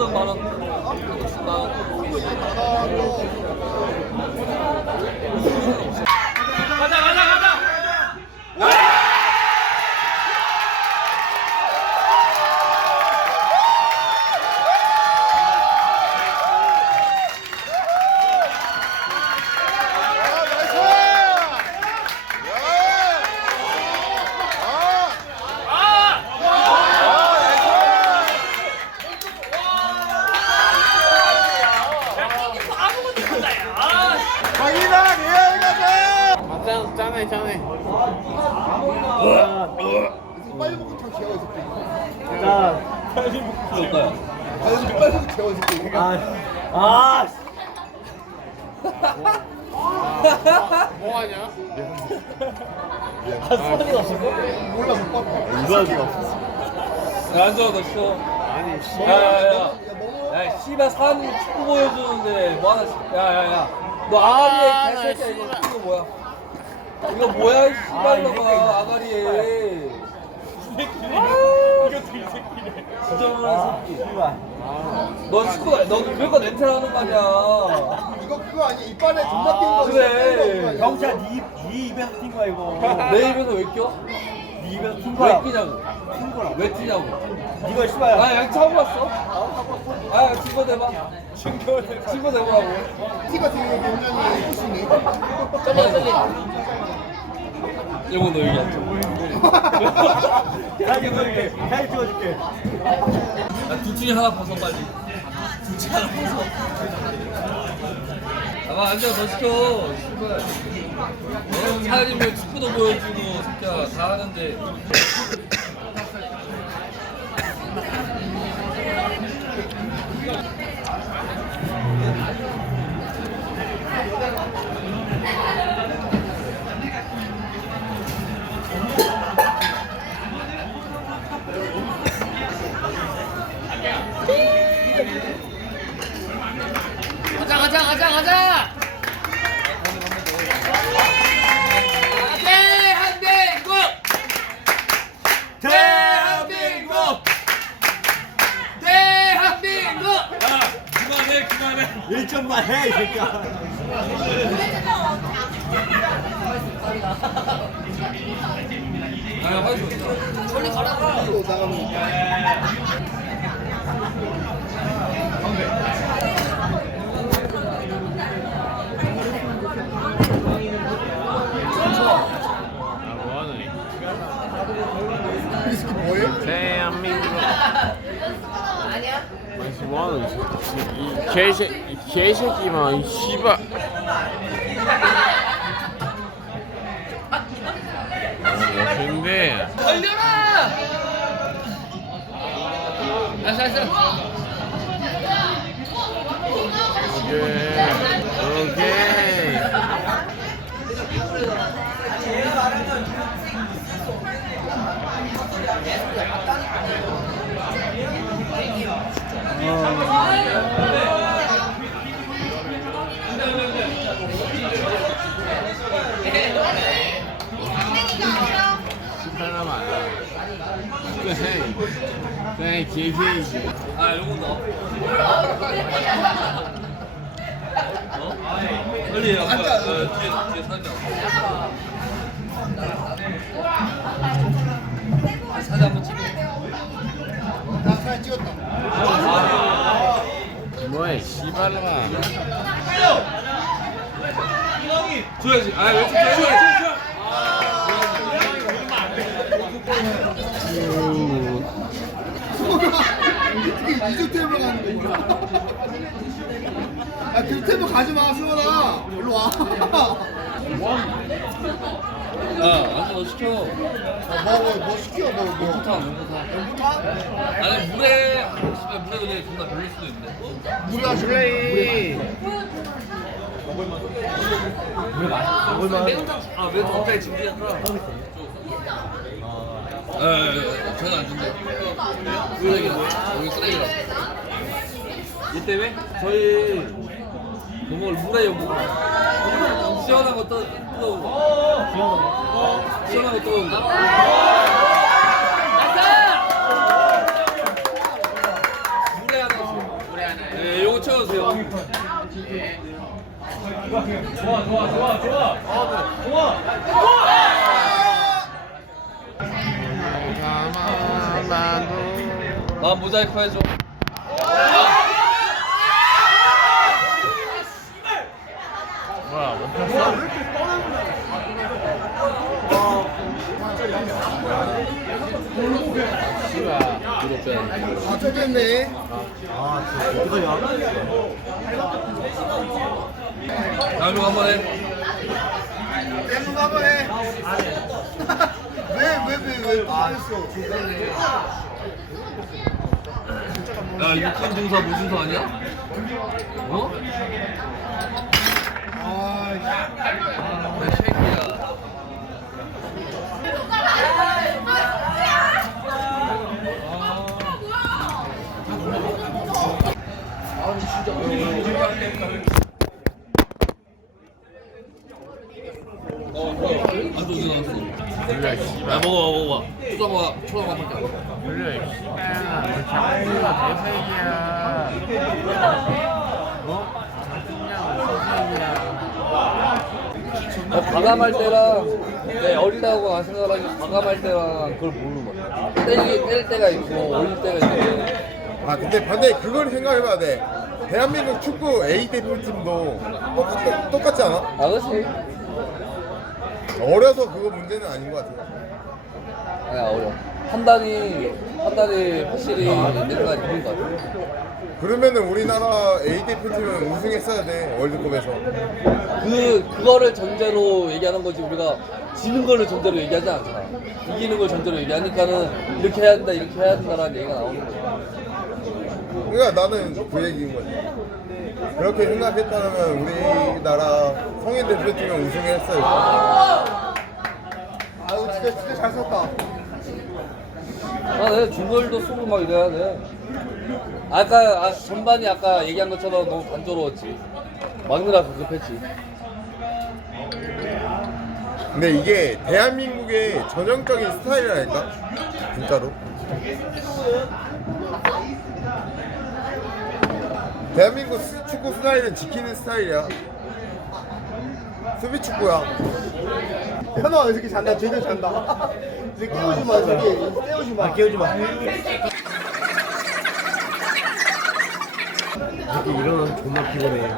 육수당 만 원. 육 자. 아, 빨리 재워 있을게. 아, 아, 씨. 뭐하냐? 아, 소리가 없어. 몰라, 못 봤다. 이거 하기가 없어. 야, 앉아 너 쉬어. 아니 씨 야야야. 야, 먹어. 야, 씨발 산 축구 보여주는데 뭐 하나? 야야야. 너 아가리에 아, 나 개새끼야 이거. 이거 뭐야? 이거 뭐야 이 씨발로가 아가리에. 이 진정한 새끼. 너 축구 너 냄새 나는 거 아니야. 이거 그거 아니야? 이빨에 존나 낀 거. 그래. 경찰 네, 네 입에서 튄 거야 이거. 내 입에서 왜 껴? 네 입에서 튄 왜 거야. 끼냐고? 튄 거라. 왜 끼냐고? 이거 씨발. 아, 양 처음 봤어? 아, 증거 대봐. 증거 대봐. 증거 대보라고. 티가 되게 굉장히 예쁘시네. 이거 너 여기 앉아. 대하게 찍어줄게. 대하게 찍어줄게. 야, 둘 중에 하나 벗어 빨리. 둘 중에 하나 벗어. 가만 앉아 너 시켜. 씨발. 너 차리면 축구도 보여주고 새끼야 다 하는데. 가자 가자 가자 가자 대한민국 대한민국 대한민국 야 그만해 그만해. 1점만 해, 이 새끼야. 야 빨리 줘. 저리 가라고 나가면. 아 뭐하노니 이 새끼 뭐해? 대한민국 아니야 뭐하노니 이 개새 이 개새끼만 이 씨발. 아 근데. 걸려라! 알았어 알았어. 오케이 오케이 그래 그래 개새끼 아 요거 넣어. 어? 빨리 야, 앉아. 어, 뒤에 뒤에 사진. 뭐해 씨발놈아 줘야지. 아 왼쪽 줘야지. 어떻게 이쪽 테이블 가는 거야? 야, 그 테이블 가지 마, 수원아. 일로 와. 야 앉아 너 시켜. 뭐, 뭐, 뭐 시켜, 뭐, 뭐. 연포탕 연포탕. 아니 물에 물에 그냥 존나 별로 수도 있는데. 물에 하시고. 플레이 매운탕 아왜 갑자기 준비했나? 에에에 전혀 안 준대. 쓰레기라. 여기 쓰레기라. 이 때문에 저희 먹을 물에 요 먹을 시원하고 또 뜨거운 거 시원하고 뜨거운 거 물에 하나 주세요 물에 하나 네 요거 채워주세요 좋아 좋아 좋아 좋아 좋아 좋아 나 모자이크 해줘 씨발 이렇게. 아 쫓겼네 다음에 한번 해. 거 한번 해 왜 왜 왜왜 빠졌어 야, 육군 중사 무중사 아니야? 어? 아 야, 쉐이크야. 안 야, 먹어, 먹어. 초장과, 초장과 밖에 몰라 씨발 장수가 대세기야 어? 나 과감할 때랑 내 어리다고 생각하기 과감할 때랑 그걸 모르는 거야. 때리, 때릴 때가 있고 올릴 때가 있는데 아 근데 반대 그걸 생각해봐야 돼. 대한민국 축구 A 대표팀도 똑같, 똑같지 않아? 아 그렇지? 어려서 그거 문제는 아닌 것 같아. 아니 어려. 판단이 판단이 확실히 내가 있는 것 같아. 그러면은 우리나라 A 대표팀은 우승했어야 돼 월드컵에서. 그 그거를 전제로 얘기하는 거지 우리가 지는 거를 전제로 얘기하지 않잖아. 이기는 걸 전제로 얘기하니까는 이렇게 해야 된다 이렇게 해야 된다라는 얘기가 나오는 거야. 그러니까 나는 그 얘기인 거지. 그렇게 생각했다면 우리나라 성인 대표팀은 우승했어요. 아유 진짜 진짜 잘 썼다 아, 내 중거리도 쏘고 막 이래야 돼. 아까 아, 전반이 아까 얘기한 것처럼 너무 단조로웠지. 막느라 급급했지. 근데 이게 대한민국의 전형적인 스타일이라니까 진짜로. 대한민국 스- 축구 스타일은 지키는 스타일이야. 수비 축구야. 현아 이 새끼 잔다 쟤도 잔다 이제 끼우지 마 저기 떼우지 마 끼우지 마. 이렇게 일어나서 존나 피곤해.